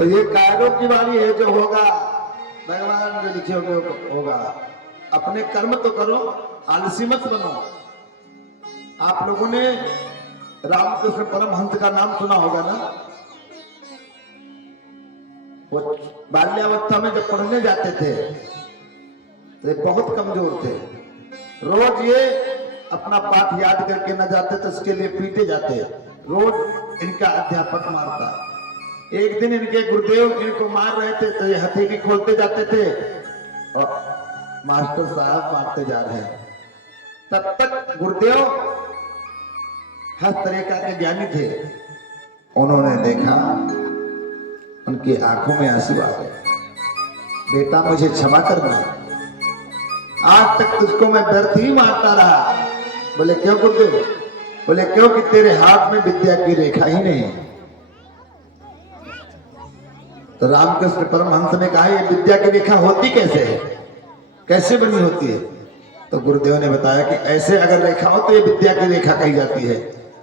तो ये कायरों की बारी है, जो होगा भगवान जो लिखे होगा। अपने कर्म तो करो, आलसी मत बनो। आप लोगों ने रामकृष्ण परमहंस का नाम सुना होगा ना। वो बाल्यावस्था में जब पढ़ने जाते थे तो ये बहुत कमजोर थे। रोज ये अपना पाठ याद करके न जाते तो उसके लिए पीटे जाते। रोज इनका अध्यापक मारता। एक दिन इनके गुरुदेव इनको मार रहे थे तो ये हथेली खोलते जाते थे और मास्टर साहब मारते जा रहे हैं। तब तक गुरुदेव हर तरह के ज्ञानी थे। उन्होंने देखा, उनकी आंखों में आंसू आ गए। बेटा मुझे क्षमा करना, आज तक तुझको मैं व्यर्थ ही मारता रहा। बोले क्यों गुरुदेव? बोले क्योंकि तेरे हाथ में विद्या की रेखा ही नहीं। तो रामकृष्ण परमहंस ने कहा, ये विद्या की रेखा होती कैसे है, कैसे बनी होती है? तो गुरुदेव ने बताया कि ऐसे अगर रेखा हो तो ये विद्या की रेखा कही जाती है।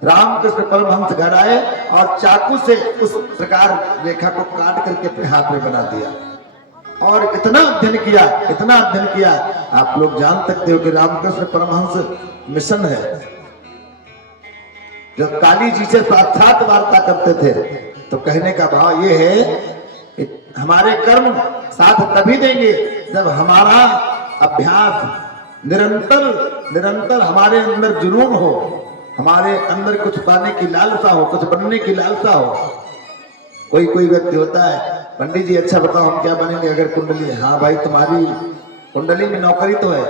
रामकृष्ण परमहंस घर आए और चाकू से उस प्रकार रेखा को काट करके अपने हाथ में बना दिया और इतना अध्ययन किया, इतना अध्ययन किया। आप लोग जान सकते हो कि रामकृष्ण परमहंस मिशन है। जब काली जी से साक्षात वार्ता करते थे तो कहने का भाव ये है कि हमारे कर्म साथ तभी देंगे जब हमारा अभ्यास निरंतर हमारे अंदर जुनून हो, हमारे अंदर कुछ पाने की लालसा हो, कुछ बनने की लालसा हो। कोई व्यक्ति होता है, पंडित जी अच्छा बताओ हम क्या बनेंगे अगर कुंडली। हाँ भाई, तुम्हारी कुंडली में नौकरी तो है,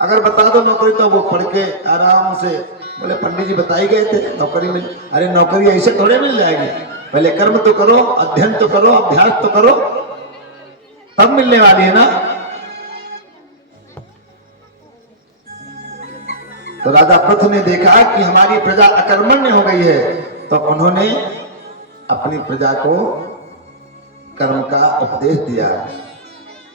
अगर बता दो नौकरी। तो वो पढ़ के आराम से बोले पंडित जी बता ही गए थे नौकरी मिल। अरे नौकरी ऐसे थोड़े मिल जाएगी, पहले कर्म तो करो, अध्ययन तो करो, अभ्यास तो करो, तब मिलने वाली है ना। तो राजा पृथु ने देखा कि हमारी प्रजा अकर्मण्य हो गई है, तो उन्होंने अपनी प्रजा को कर्म का उपदेश दिया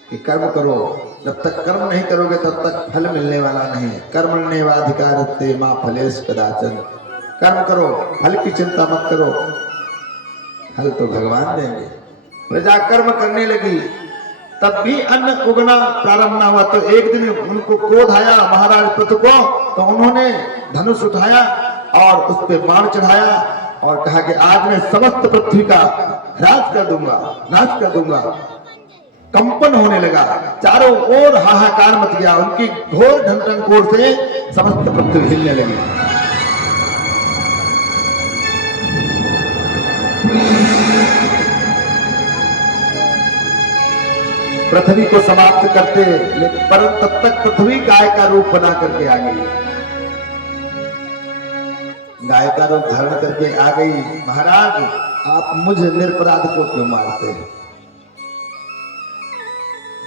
कि कर्म करो। जब तक कर्म नहीं करोगे तब तक फल मिलने वाला नहीं। कर्मण्येवाधिकारस्ते मा फलेषु कदाचन। कर्म करो, फल की चिंता मत करो, फल तो भगवान देंगे। प्रजा कर्म करने लगी, तब भी अन्न उगना प्रारंभ न हुआ। तो एक दिन उनको क्रोध आया महाराज पृथु को, तो उन्होंने धनुष उठाया और उस पे बाण चढ़ाया और कहा कि आज मैं समस्त पृथ्वी का ह्रास कर दूंगा, नाश कर दूंगा। कंपन होने लगा, चारों ओर हाहाकार मच गया। उनकी घोर ढंढोर से समस्त पृथ्वी हिलने लगी। पृथ्वी को समाप्त करते, परंतु तब तक पृथ्वी गाय का रूप बना करके आ गई। गाय का रूप धारण करके आ गई। महाराज आप मुझ निरपराध को क्यों मारते हैं?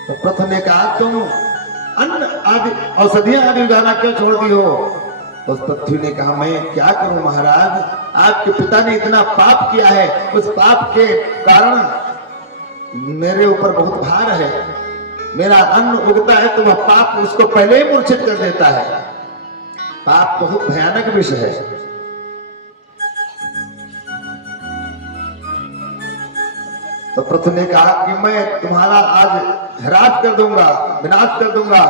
तो पृथ्वी ने कहा तुम अन्न आदि औषधियां आदि उगाना क्यों छोड़ दी हो? तो पृथ्वी ने कहा मैं क्या करूं महाराज, आपके पिता ने इतना पाप किया है, उस पाप के कारण मेरे ऊपर बहुत भार है। मेरा अन्न उगता है तो वह पाप उसको पहले ही मूर्छित कर देता है। पाप बहुत भयानक विषय है। तो पृथ्वी ने कहा कि मैं तुम्हारा आज ह्रास कर दूंगा, विनाश कर दूंगा,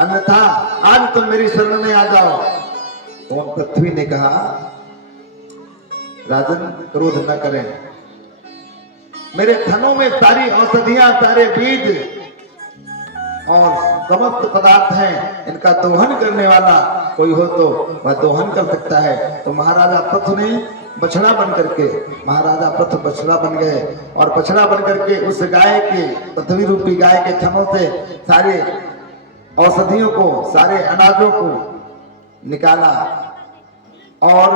अन्यथा आज तुम मेरी शरण में आ जाओ। तो पृथ्वी ने कहा राजन क्रोध न करें, मेरे थनों में सारी औषधियां, सारे बीज और समस्त पदार्थ हैं, इनका दोहन करने वाला कोई हो तो वह दोहन कर सकता है। तो महाराजा पृथु ने बछड़ा बन करके, महाराजा पृथु बछड़ा बन गए और बछड़ा बन करके उस गाय के, पृथ्वी रूपी गाय के थनों से सारे औषधियों को, सारे अनाजों को निकाला और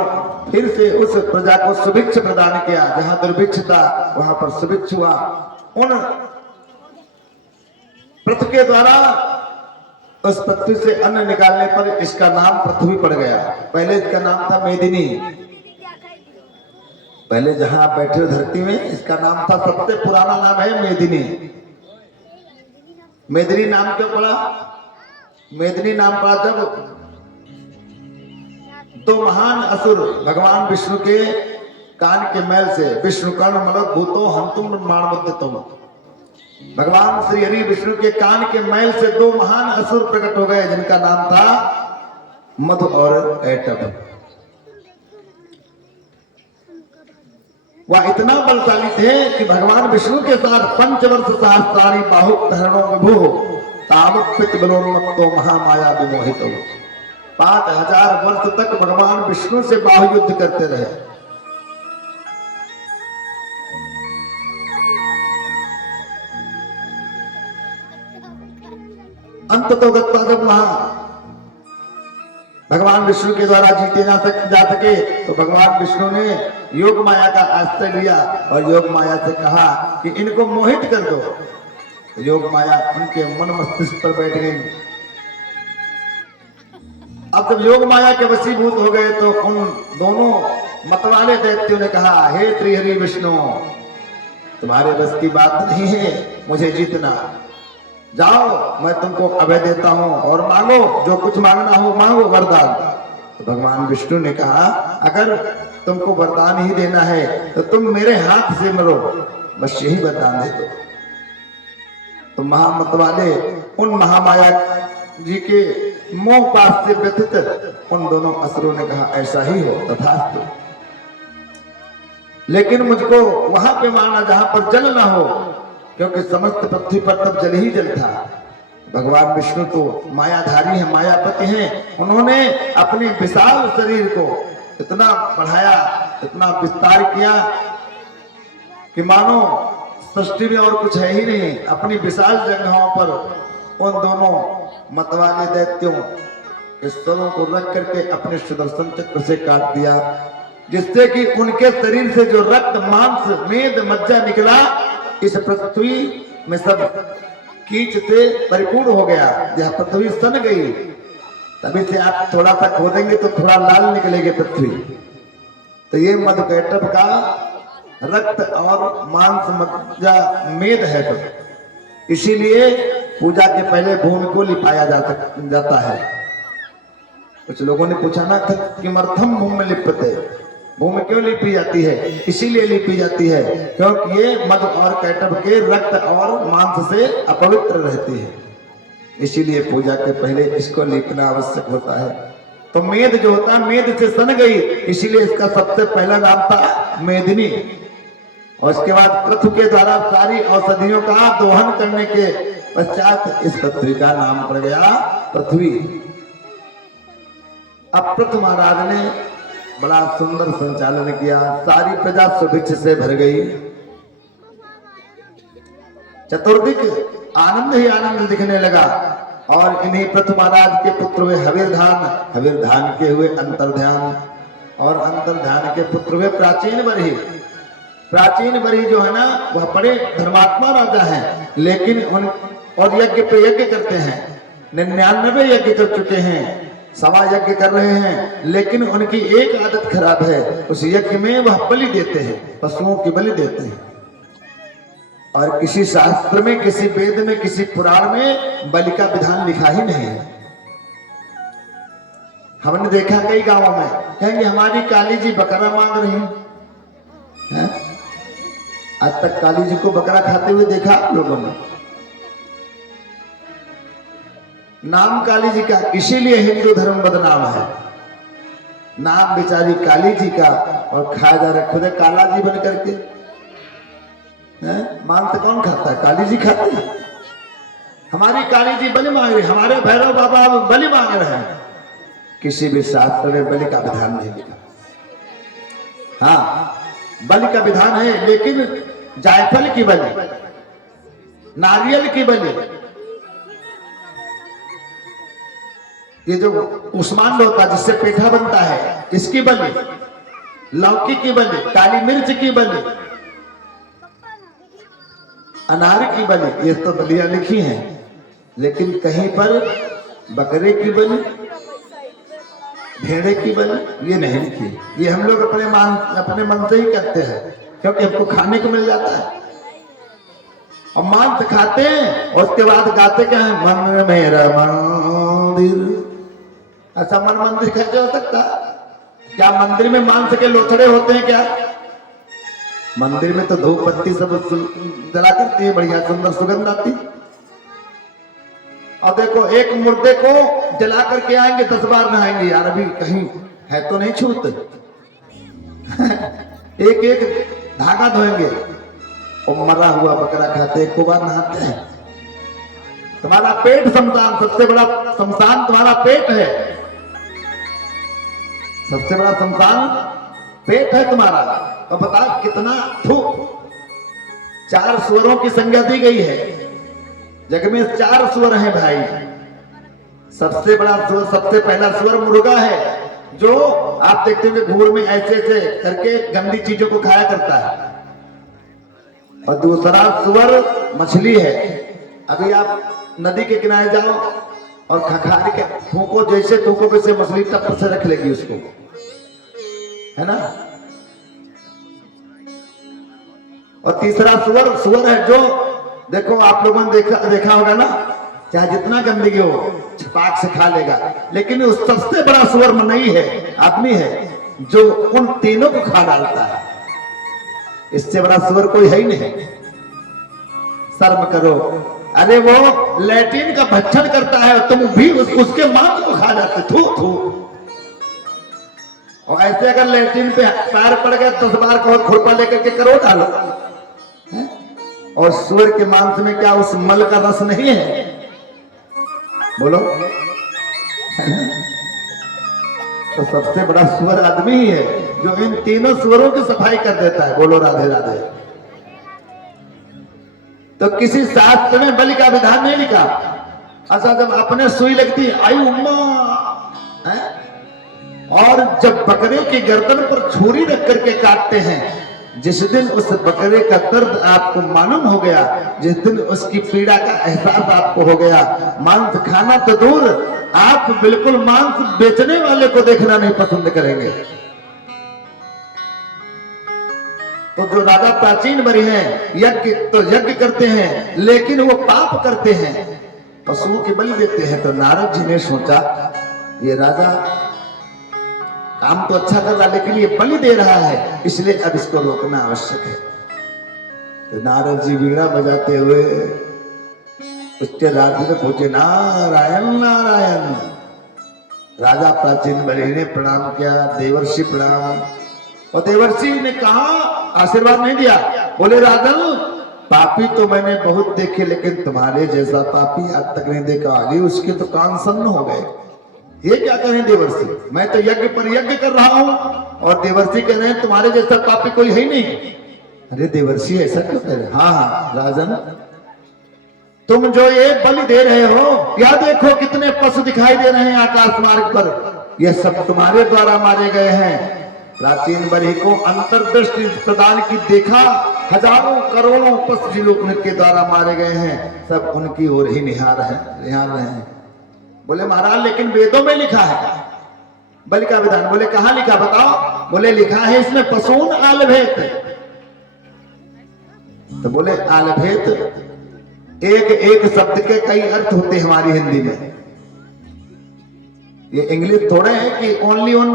फिर से उस प्रजा को सुभिक्ष प्रदान किया। जहां दुर्भिक्ष था वहां पर सुभिक्ष हुआ। उन पृथु के द्वारा उस पृथ्वी से अन्न निकालने पर इसका नाम पृथ्वी पड़ गया। पहले इसका नाम था मेदिनी। पहले जहां आप बैठे हो धरती में, इसका नाम था, सबसे पुराना नाम है मेदिनी। मेदिनी नाम क्यों पड़ा? मेदिनी नाम पड़ा जब दो महान असुर भगवान विष्णु के कान के मैल से विष्णु कर्ण मलक भूतो हंतुम ब्रह्मांड। भगवान श्री हरि विष्णु के कान के मैल से दो महान असुर प्रकट हो गए जिनका नाम था मधु और कैटभ। वह इतना बलशाली थे कि भगवान विष्णु के साथ पंचवर्ष सहस्राणी बाहु धरणों विभु तावत्पित बलोन्मत्तो महामाया विमोहित। 5000 वर्ष तक भगवान विष्णु से बाहु युद्ध करते रहे। अंत तो गत्ता जब वहां भगवान विष्णु के द्वारा जीते जा सके तो भगवान विष्णु ने योग माया का आश्रय लिया और योग माया से कहा कि इनको मोहित कर दो। योग माया उनके मन मस्तिष्क पर बैठ गई। अब जब योग माया के वशीभूत हो गए तो उन दोनों मतवाले दैत्यों ने कहा, हे श्री हरि विष्णु, तुम्हारे बस की बात नहीं है मुझे जीतना। जाओ मैं तुमको अभय देता हूं और मांगो जो कुछ मांगना हो मांगो वरदान। तो भगवान विष्णु ने कहा, अगर तुमको वरदान ही देना है तो तुम मेरे हाथ से मरो, बस यही वरदान दे दो। तो महामत वाले उन महामाया जी के मोह पास से व्यथित उन दोनों असुरों ने कहा, ऐसा ही हो तथास्तु, लेकिन मुझको वहां पे मारना जहां पर जल ना हो, क्योंकि समस्त पृथ्वी पर तब जल ही जल था। भगवान विष्णु तो मायाधारी हैं, मायापति हैं। उन्होंने अपने विशाल शरीर को इतना बढ़ाया, इतना विस्तार किया कि मानो सृष्टि में और कुछ है ही नहीं। अपनी विशाल जगहों पर उन दोनों मतवाले दैत्यों के सरों को रख करके अपने सुदर्शन चक्र से काट दिया, जिससे कि उनके शरीर से जो रक्त मांस मेद मज्जा निकला इस पृथ्वी में सब कीच से परिपूर्ण हो गया। यह पृथ्वी सन गई। तभी से आप थोड़ा सा खोदेंगे तो थोड़ा लाल निकलेगी पृथ्वी। तो ये मधुकैटभ का रक्त और मांस मज्जा मेद है। तो इसीलिए पूजा के पहले भूमि को लिपाया जाता है। कुछ लोगों ने पूछा ना था कि मर्थम भूमि लिपते, भूमि क्यों लिपी जाती है? इसीलिए लिपी जाती है क्योंकि ये मधु और कैटभ के रक्त और मांस से अपवित्र रहती है। इसीलिए पूजा के पहले इसको लिपना आवश्यक होता है। तो मेद जो होता है, मेद से सन गई, इसीलिए इसका सबसे पहला नाम था मेदिनी। और उसके बाद पृथु के द्वारा सारी औषधियों का दोहन करने के पश्चात इस पृथ्वी का नाम पड़ गया पृथ्वी। अब पृथु महाराज ने बड़ा सुंदर संचालन किया। सारी प्रजा सुभिक्ष से भर गई। चतुर्दिक आनंद ही आनंद दिखने लगा। और इन्हीं पृथु महाराज के पुत्र हुए हविर्धान, हविर्धान के हुए अंतर्ध्यान, और अंतर्ध्यान के पुत्र हुए प्राचीन बरही। प्राचीन बरही जो है ना, वह बड़े धर्मात्मा राजा हैं, लेकिन उन और यज्ञ पे यज्ञ करते हैं। 99 यज्ञ कर चुके हैं, 100 यज्ञ कर रहे हैं, लेकिन उनकी एक आदत खराब है। उस यज्ञ में वह बलि देते हैं, पशुओं की बलि देते हैं। और किसी शास्त्र में, किसी वेद में, किसी पुराण में बलि का विधान लिखा ही नहीं है। हमने देखा कई गांवों में, कहेंगे हमारी काली जी बकरा मांग रही है। आज तक काली जी को बकरा खाते हुए देखा आप लोगों ने? नाम काली जी का, इसीलिए हिंदू धर्म बदनाम है। नाम बेचारी काली जी का और खाया जा रहा खुद काला जी बन करके। मांस कौन खाता है? काली जी खाती है। हमारी काली जी बलि मांग रही, हमारे भैरव बाबा बलि मांग रहे हैं। किसी भी शास्त्र में बलि का विधान नहीं लिखा। हाँ, बलि का विधान है, लेकिन जायफल की बलि, नारियल की बलि, ये जो उस्मान होता है जिससे पेठा बनता है, इसकी बलि, लौकी की बलि, काली मिर्च की बलि, अनार की बलि, ये तो बलियां लिखी हैं। लेकिन कहीं पर बकरे की बलि, भेड़े की बलि, ये नहीं लिखी। ये हम लोग अपने मन से ही करते हैं, क्योंकि हमको खाने को मिल जाता है। और मांस खाते हैं और उसके बाद गाते क्या है, मन मेरा मंदिर। ऐसा मन मंदिर कैसे हो सकता? क्या मंदिर में मांस के लोथड़े होते हैं क्या? मंदिर में तो धूप बत्ती सब जला करती है, बढ़िया सुंदर सुगंध आती। और देखो एक मुर्दे को जला करके आएंगे 10 बार नहाएंगे यार, अभी कहीं है तो नहीं छूत। एक एक धागा धोएंगे और मरा हुआ बकरा खाते, एक बार नहाते हैं। तुम्हारा पेट शमशान, सबसे बड़ा शमशान तुम्हारा पेट है, सबसे बड़ा शमशान पेट है तुम्हारा। तो बता कितना थूक। 4 सुअरों की संज्ञा दी गई है, जग में 4 सुअर हैं भाई। सबसे बड़ा सुअर, सबसे पहला सुअर मुर्गा है, जो आप देखते होंगे घूर में ऐसे ऐसे करके गंदी चीजों को खाया करता है। और दूसरा सुअर मछली है। अभी आप नदी के किनारे जाओ और खखार के थूको, जैसे थूको वैसे मछली टप से रख लेगी उसको, है ना। और तीसरा सुअर है जो देखो आप लोगों ने देखा होगा ना, चाहे जितना गंदगी हो छपाक से खा लेगा, लेकिन उस सबसे बड़ा सुअर मनई है, आदमी है, जो उन तीनों को खा डालता है। इससे बड़ा सुअर कोई है ही नहीं। शर्म करो। अरे वो लैट्रिन का भक्षण करता है, तुम भी उसके मांस को खा जाते। थू थू। और ऐसे अगर लैट्रिन पे पैर पड़ गया 10 बार कहो खुरपा लेकर के करो डालो। और सुअर के मांस में क्या उस मल का रस नहीं है? बोलो। तो सबसे बड़ा सुअर आदमी ही है, जो इन तीनों सुअरों की सफाई कर देता है। बोलो राधे राधे। तो किसी शास्त्र में बलि का विधान नहीं लिखा। अच्छा, जब अपने सुई लगती आयु उम्मा है? और जब बकरे की गर्दन पर छुरी रख करके काटते हैं, जिस दिन उस बकरे का दर्द आपको मालूम हो गया, जिस दिन उसकी पीड़ा का एहसास आपको हो गया, मांस खाना तो दूर, आप बिल्कुल मांस बेचने वाले को देखना नहीं पसंद करेंगे। तो जो राजा प्राचीन बरी हैं, यज्ञ तो यज्ञ करते हैं, लेकिन वो पाप करते हैं, पशुओं की बलि देते हैं। तो नारद जी ने सोचा ये राजा काम तो अच्छा कर रहा, लेकिन ये बलि दे रहा है, इसलिए अब इसको रोकना आवश्यक है। तो नारद जी वीणा बजाते हुए उसके राज्य में पहुंचे। नारायण नारायण। राजा प्राचीन बलि ने प्रणाम किया, देवर्षि प्रणाम। और देवर्षि ने कहा, आशीर्वाद नहीं दिया, बोले राजन पापी तो मैंने बहुत देखे, लेकिन तुम्हारे जैसा पापी आज तक नहीं देखा। आगे उसके तो कान सन्न हो गए। ये क्या करें देवर्षि, मैं तो यज्ञ पर यज्ञ कर रहा हूं, और देवर्षि कह रहे हैं तुम्हारे जैसा पापी कोई है ही नहीं। अरे देवर्षि ऐसा क्यों कह रहे? हाँ राजन, तुम जो ये बलि दे रहे हो, क्या देखो कितने पशु दिखाई दे रहे हैं आकाश मार्ग पर, ये सब तुम्हारे द्वारा मारे गए हैं। प्राचीन बलि को अंतर्दृष्टि प्रदान की देखा, हजारों करोड़ों पशु जिलों के द्वारा मारे गए हैं, सब उनकी ओर ही निहार रहे हैं। बोले महाराज लेकिन वेदों में लिखा है बलि का विधान। बोले कहां लिखा बताओ? बोले लिखा है इसमें पशून आलभेत। तो बोले आलभेत एक एक शब्द के कई अर्थ होते हैं हमारी हिंदी में। ये इंग्लिश थोड़े है कि ओनली ऑन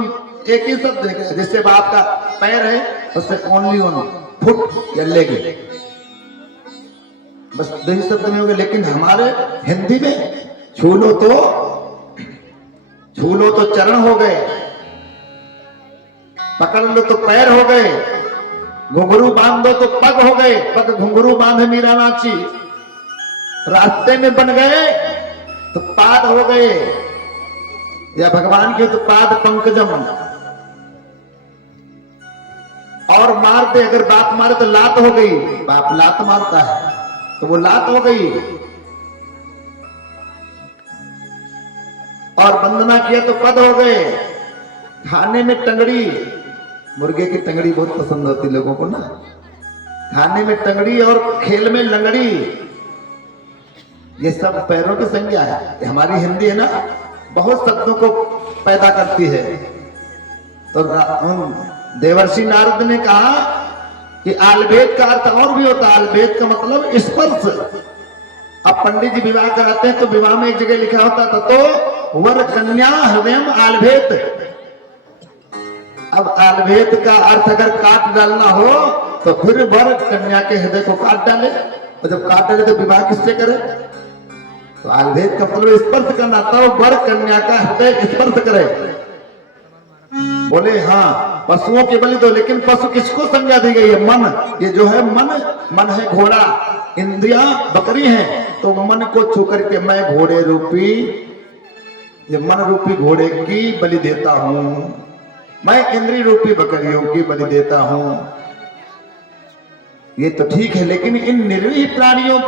एक ही शब्द है। जिससे बाप का पैर है उससे ओनली ऑन फुट या लेग, बस 2 शब्द में हो गए। लेकिन हमारे हिंदी में छू लो तो चरण हो गए, पकड़ लो तो पैर हो गए, घुंघरू बांध दो तो पग हो गए, पग घुंघरू बांधे मीरा नाची, रास्ते में बन गए तो पाद हो गए, या भगवान के तो पाद पंकजम। और मार दे, अगर बाप मारे तो लात हो गई, बाप लात मारता है तो वो लात हो गई। और वंदना किया तो पद हो गए। खाने में टंगड़ी, मुर्गे की टंगड़ी बहुत पसंद होती लोगों को ना, खाने में टंगड़ी और खेल में लंगड़ी, ये सब पैरों की संज्ञा है। हमारी हिंदी है ना, बहुत शब्दों को पैदा करती है। तो देवर्षि नारद ने कहा कि आलभेद का अर्थ और भी होता है। आलभेद का मतलब स्पर्श। अब पंडित जी विवाह कराते हैं तो विवाह में एक जगह लिखा होता था तो वर कन्या हृदय आलभेत। अब आलभेत का अर्थ अगर काट डालना हो तो फिर वर कन्या के हृदय को काट डाले, और जब काट डाले तो विवाह किससे करे? तो आलभेद का मतलब स्पर्श करना, तो वर कन्या का हृदय स्पर्श करे। बोले हाँ पशुओं के बलि दो, लेकिन पशु किसको संज्ञा दी गई है? मन। ये जो है मन है घोड़ा, इंद्रियां बकरी हैं, तो मन को छू करके मैं घोड़े रूपी, ये मन रूपी घोड़े की बलि देता हूं, मैं इंद्रिय रूपी बकरियों की बलि देता हूं। ये तो ठीक है, लेकिन इन निर्वीह प्राणियों,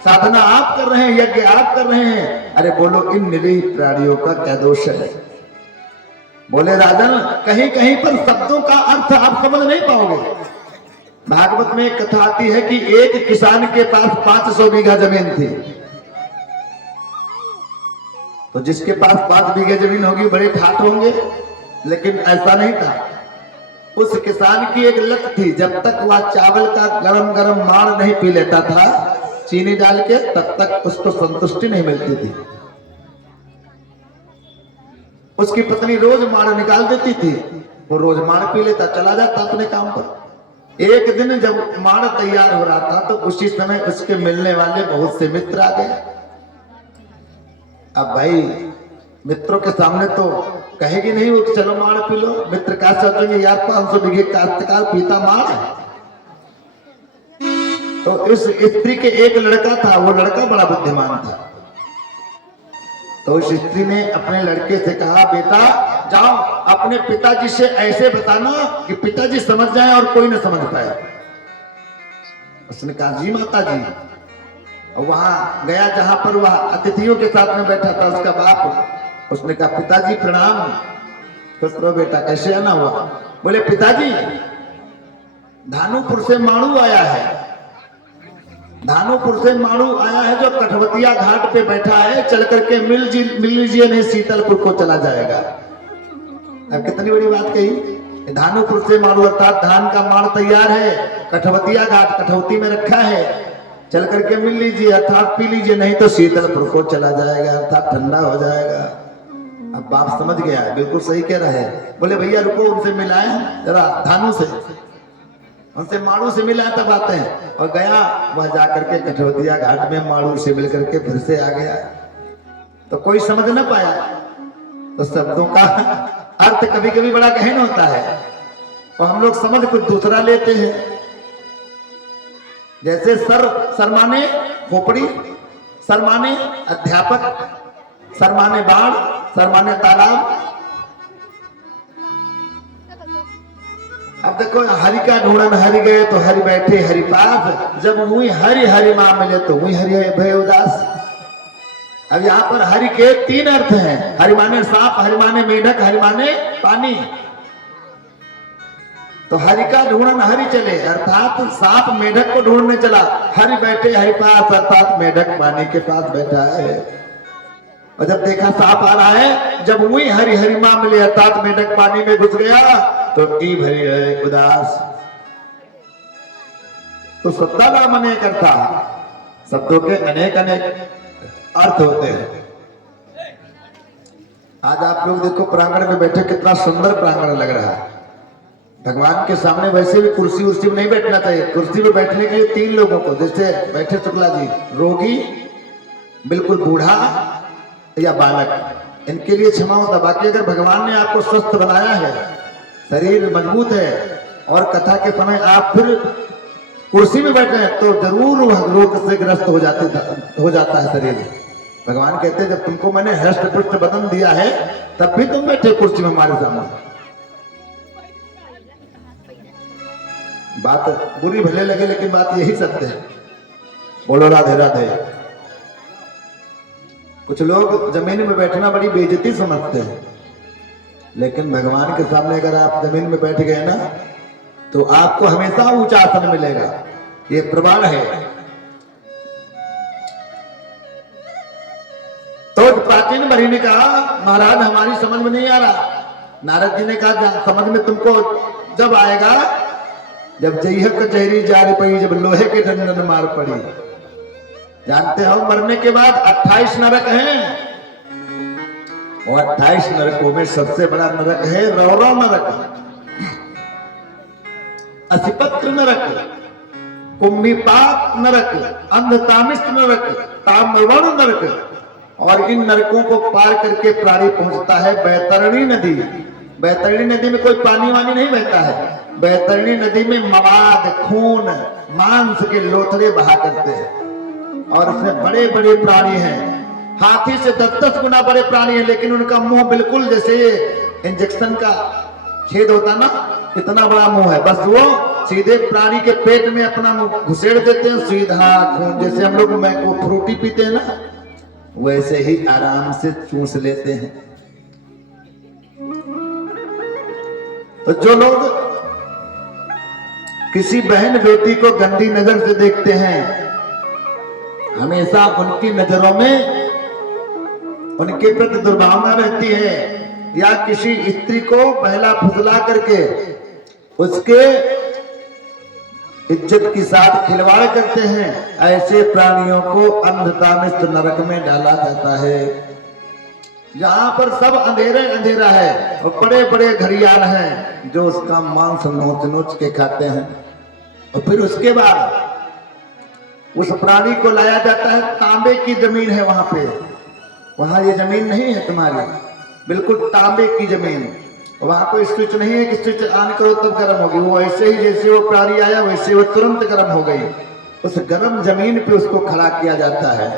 साधना आप कर रहे हैं, यज्ञ आप कर रहे हैं, अरे बोलो इन निर्वीह प्राणियों का क्या दोष है? बोले राजन, कहीं कहीं पर शब्दों का अर्थ आप समझ नहीं पाओगे। भागवत में एक कथा आती है कि एक किसान के पास 500 बीघा जमीन थी। तो जिसके पास 5 बीघे जमीन होगी बड़े ठाठ होंगे, लेकिन ऐसा नहीं था। उस किसान की एक लत थी, जब तक वह चावल का गरम गरम मार नहीं पी लेता था चीनी डाल के, तब तक उसको संतुष्टि नहीं मिलती थी। उसकी पत्नी रोज मार निकाल देती थी, वो रोज मार पी लेता, चला जाता अपने काम पर। एक दिन जब मार तैयार हो रहा था तो उसी समय उसके मिलने वाले बहुत से मित्र आ गए। अब भाई मित्रों के सामने तो कहेगी नहीं वो कि चलो मार पी लो, मित्र क्या सोचेंगे यार 500 बीघे काश्तकार पीता मार। तो इस स्त्री के एक लड़का था, वो लड़का बड़ा बुद्धिमान था। तो उस स्त्री ने अपने लड़के से कहा, बेटा जाओ अपने पिताजी से ऐसे बताना कि पिताजी समझ जाए और कोई न समझ पाए। उसने कहा जी माता जी। और वहां गया जहां पर वह अतिथियों के साथ में बैठा था उसका बाप। उसने कहा पिताजी प्रणाम। खुश रहो बेटा, कैसे आना हुआ? बोले पिताजी धानुपुर से माणू आया है, धानुपुर से माणू आया है जो कठवतिया घाट पे बैठा है, चल करके मिल लीजिए नहीं शीतलपुर को चला जाएगा। अब कितनी बड़ी बात कही। धानुपुर से माणू अर्थात धान का माड़ तैयार है, कठवतिया घाट कठौती में रखा है, चल करके मिल लीजिए अर्थात पी लीजिए, नहीं तो शीतलपुर को चला जाएगा अर्थात ठंडा हो जाएगा। अब बाप समझ गया, बिल्कुल सही कह रहा है। बोले भैया रुको, उनसे मिलाए जरा, धानु से, उनसे माड़ू से मिला तब आते हैं। और गया वह जाकर के कठवतिया घाट में माड़ू से मिल करके फिर से आ गया। तो कोई समझ ना पाया। तो शब्दों का अर्थ कभी कभी बड़ा गहन होता है, तो हम लोग समझ कुछ दूसरा लेते हैं। जैसे सर माने खोपड़ी, सर माने अध्यापक, सर माने बाण, सर माने तालाब। अब देखो हरि का ढूंढन हरि गए तो हरि बैठे हरि पास, जब मुई हरि हरि मां मिले तो मुई हरि भय उदास। अब यहाँ पर हरि के 3 अर्थ हैं। हरि माने सांप, हरि माने मेढक, हरि माने पानी। तो हरि का ढूंढन हरि चले अर्थात सांप मेढक को ढूंढने चला, हरि बैठे हरि पास अर्थात मेढक पानी के पास बैठा है। और जब देखा सांप आ रहा है, जब वही हरि हरि मां मिले अर्थात मेढक पानी में घुस गया तो ई भरी है उदास। तो सत्ता नाम अनेक अर्थ, शब्दों के अनेक अनेक अर्थ होते हैं। आज आप लोग देखो प्रांगण में बैठे, कितना सुंदर प्रांगण लग रहा है। भगवान के सामने वैसे भी कुर्सी उर्सी में नहीं बैठना चाहिए। कुर्सी में बैठने के लिए 3 लोगों को, जैसे बैठे शुक्ला जी, रोगी, बिल्कुल बूढ़ा या बालक, इनके लिए क्षमा होता। बाकी अगर भगवान ने आपको स्वस्थ बनाया है, शरीर मजबूत है और कथा के समय आप फिर कुर्सी में बैठे हैं तो जरूर रोग से ग्रस्त हो जाता है शरीर। भगवान कहते हैं जब तुमको मैंने हृष्ट पुष्ट बदन दिया है तब भी तुम बैठे कुर्सी में हमारे सामने। बात बुरी भले लगे लेकिन बात यही सत्य है। बोलो राधे राधे। कुछ लोग जमीन में बैठना बड़ी बेइज्जती समझते हैं, लेकिन भगवान के सामने अगर आप जमीन में बैठ गए ना तो आपको हमेशा ऊंचा आसन मिलेगा। ये प्रमाण है। तो प्राचीन मरी ने कहा महाराज हमारी समझ में नहीं आ रहा। नारद जी ने कहा समझ में तुमको जब आएगा जब जइह कचहरी जा रही पड़ी, जब लोहे के डंडन मार पड़ी। जानते हो मरने के बाद 28 नरक हैं, और 28 नरकों में सबसे बड़ा नरक है रौरव नरक। असिपत्र नरक, कुम्भीपाक नरक, अंधतामिष्ट नरक, ताम्रवर्ण नरक, और इन नरकों को पार करके प्राणी पहुंचता है बैतरणी नदी। बैतरणी नदी में कोई पानी वानी नहीं बहता है। बैतरणी नदी में मवाद, खून, मांस के लोथड़े बहा करते हैं और उसमें बड़े बड़े प्राणी हैं। हाथी से 10-10 गुना बड़े प्राणी हैं, लेकिन उनका मुंह बिल्कुल जैसे इंजेक्शन का छेद होता ना, इतना बड़ा मुंह है। बस वो सीधे प्राणी के पेट में अपना मुंह घुसेड़ देते हैं, सीधा खून, जैसे हम लोग मैंगो फ्रूटी पीते हैं ना, वैसे ही आराम से चूस लेते हैं। तो जो लोग किसी बहन बेटी को गंदी नजर से देखते हैं, हमेशा उनकी नजरों में उनके प्रति दुर्भावना रहती है, या किसी स्त्री को बहला फुसला करके उसके इज्जत के साथ खिलवाड़ करते हैं, ऐसे प्राणियों को अंधतामिष्ट नरक में डाला जाता है, जहां पर सब अंधेरे अंधेरा है और बड़े बड़े घड़ियाल हैं जो उसका मांस नोच नोच के खाते हैं। और फिर उसके बाद उस प्राणी को लाया जाता है, तांबे की जमीन है वहां पे, वहां ये जमीन नहीं है तुम्हारी, बिल्कुल तांबे की जमीन, वहां कोई स्विच नहीं है कि स्विच ऑन करो तब गर्म होगी। वो ऐसे ही जैसे वो प्राणी आया वैसे वो तुरंत गर्म हो गई। उस गर्म जमीन पे उसको खड़ा किया जाता है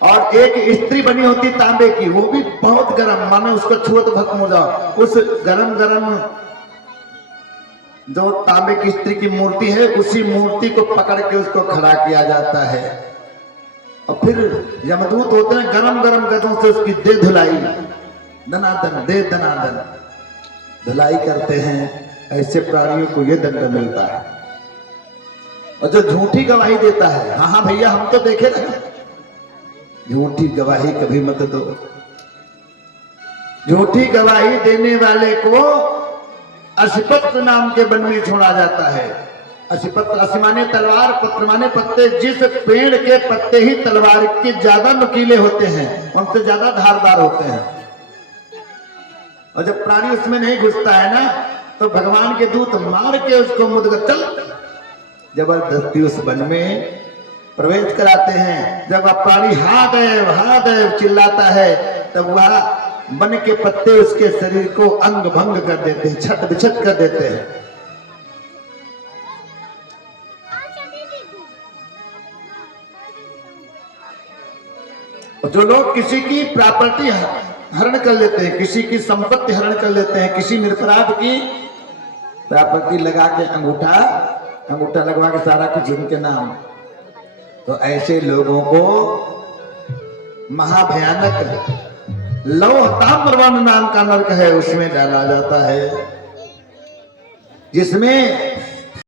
और एक स्त्री बनी होती तांबे की, वो भी बहुत गर्म, मानो उसको छुओ तो भस्म हो जाओ। उस गरम गरम जो तांबे की स्त्री की मूर्ति है, उसी मूर्ति को पकड़ के उसको खड़ा किया जाता है और फिर यमदूत होते हैं, गरम गरम गदों से उसकी दे धुलाई, दनादन दे दनादन धुलाई करते हैं। ऐसे प्राणियों को यह दंड मिलता है। और जो झूठी गवाही देता है, हाँ हाँ भैया हम तो देखे ना, झूठी गवाही कभी मत दो। झूठी गवाही देने वाले को असिपत्र नाम के वन में छोड़ा जाता है। असिपत्र, असिमाने तलवार, पत्र माने पत्ते। जिस पेड़ के पत्ते ही तलवार के ज्यादा नुकीले होते हैं, उनसे ज्यादा धारदार होते हैं, और जब प्राणी उसमें नहीं घुसता है ना, तो भगवान के दूत मार के उसको मुदगत चल जबरदस्ती उस वन में प्रवेश कराते हैं। जब वह प्राणी हादेव चिल्लाता है, तब वह वन के पत्ते उसके शरीर को अंग भंग कर देते हैं, छट बिछट कर देते हैं। जो लोग किसी की प्रॉपर्टी हरण कर लेते हैं, किसी की संपत्ति हरण कर लेते हैं, किसी निरपराध की प्रॉपर्टी लगा के अंगूठा लगवा के सारा कुछ उनके नाम, तो ऐसे लोगों को महाभयानक लौह ताम्रवर्ण नाम का नरक है, उसमें डाला जाता है, जिसमें